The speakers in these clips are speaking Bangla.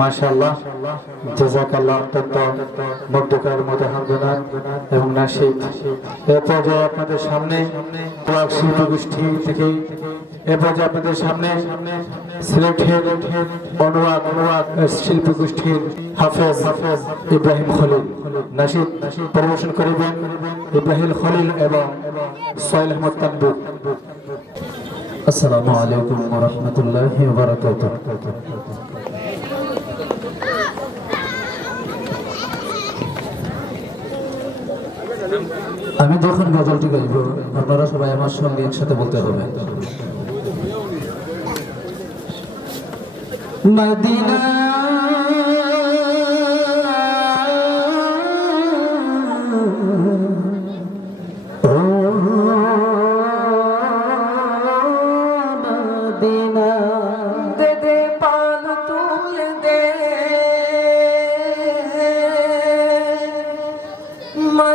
মাশাআল্লাহ। জাজাকাল্লাহ অত্যন্ত মুগ্ধকর মতো হামদনাথ এবং নাসিদ। এ পর্যায়ে আপনাদের সামনে প্রাক শিল্পী গোষ্ঠী থেকে এ পর্যায়ে আপনাদের সামনে সিলেটের অনুবাদ অনুবাদ শিল্পী গোষ্ঠীর হাফেজ হাফেজ ইব্রাহিম খলিল। নাসিদ পরিবেশন করিবেন ইব্রাহিম খলিল এবং সোহেল আহমদ তানবুর আসসালামু আলাইকুম ওয়া রাহমাতুল্লাহি ওয়া বারাকাতুহু। আমি যখন গজলটি গাইব আপনারা সবাই আমার সঙ্গে একসাথে বলতে হবে। মদিনা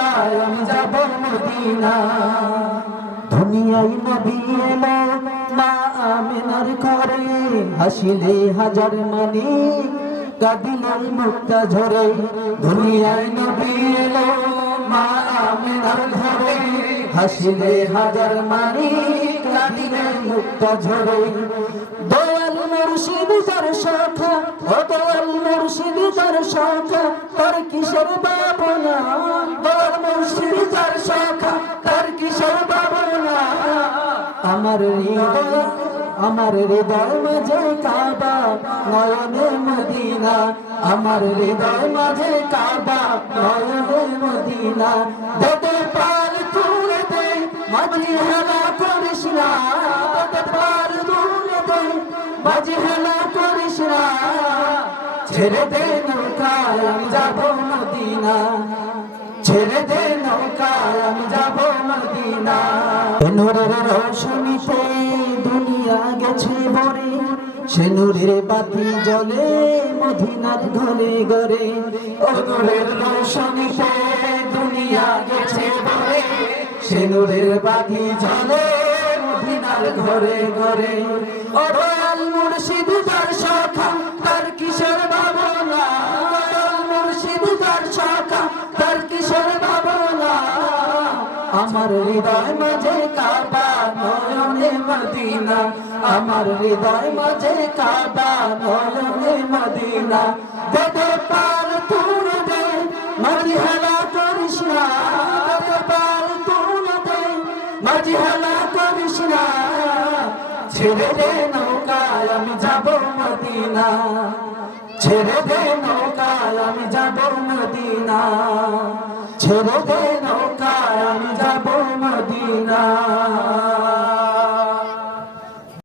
নৌকায় আমি যাব মদিনা। দুনিয়ায় নবী এলো, মা আমিনার করে হাসিলে হাজার মানি কাদিলাই মুক্তা ঝরে। দুনিয়ায় নবী এলো, মা আমিনার ঘরে হাসিলে হাজার মানি কাদিলাই মুক্তা ঝরে। দয়াল মুর্শিদ যার শাখা ও দয়াল মুর্শিদ যার শাখা, তার কিসের বাবনা আমার হৃদয় আমার হৃদয় মাঝে কাবা, নয়নে মদিনা। আমার হৃদয় মাঝে কাবা, নয়নে মদিনা। দেদে পার তুলে দে মাঝি হেলা করিস না। দেদে পার তুলে দে মাঝি হেলা করিস না। ছেড়ে দে নৌকায়, আমি যাব মদিনা। ছেড়ে দে নূরের রোশনীতে দুনিয়া গেছে ভরে। সে নূরের বাতি জ্বলে মদিনার ঘরে ঘরে। ও নূরের রোশনীতে দুনিয়া গেছে ভরে। সে নূরের বাতি জ্বলে মদিনার ঘরে ঘরে। ও দয়াল মুর্শিদ যার আমার হৃদয় মাঝে কাবা, নয়নে মদিনা। আমার হৃদয় মাঝে কাবা, নয়নে মদিনা। গদর পার তুলে দে মদিহালা করিস না। গদর পার তুলে দে মদিহালা করিস না। ছেড়ে দে নৌকায়, আমি যাব মদিনা। ছেড়ে দে নৌকায়, আমি যাব মদিনা। ছেড়ে দে নৌকা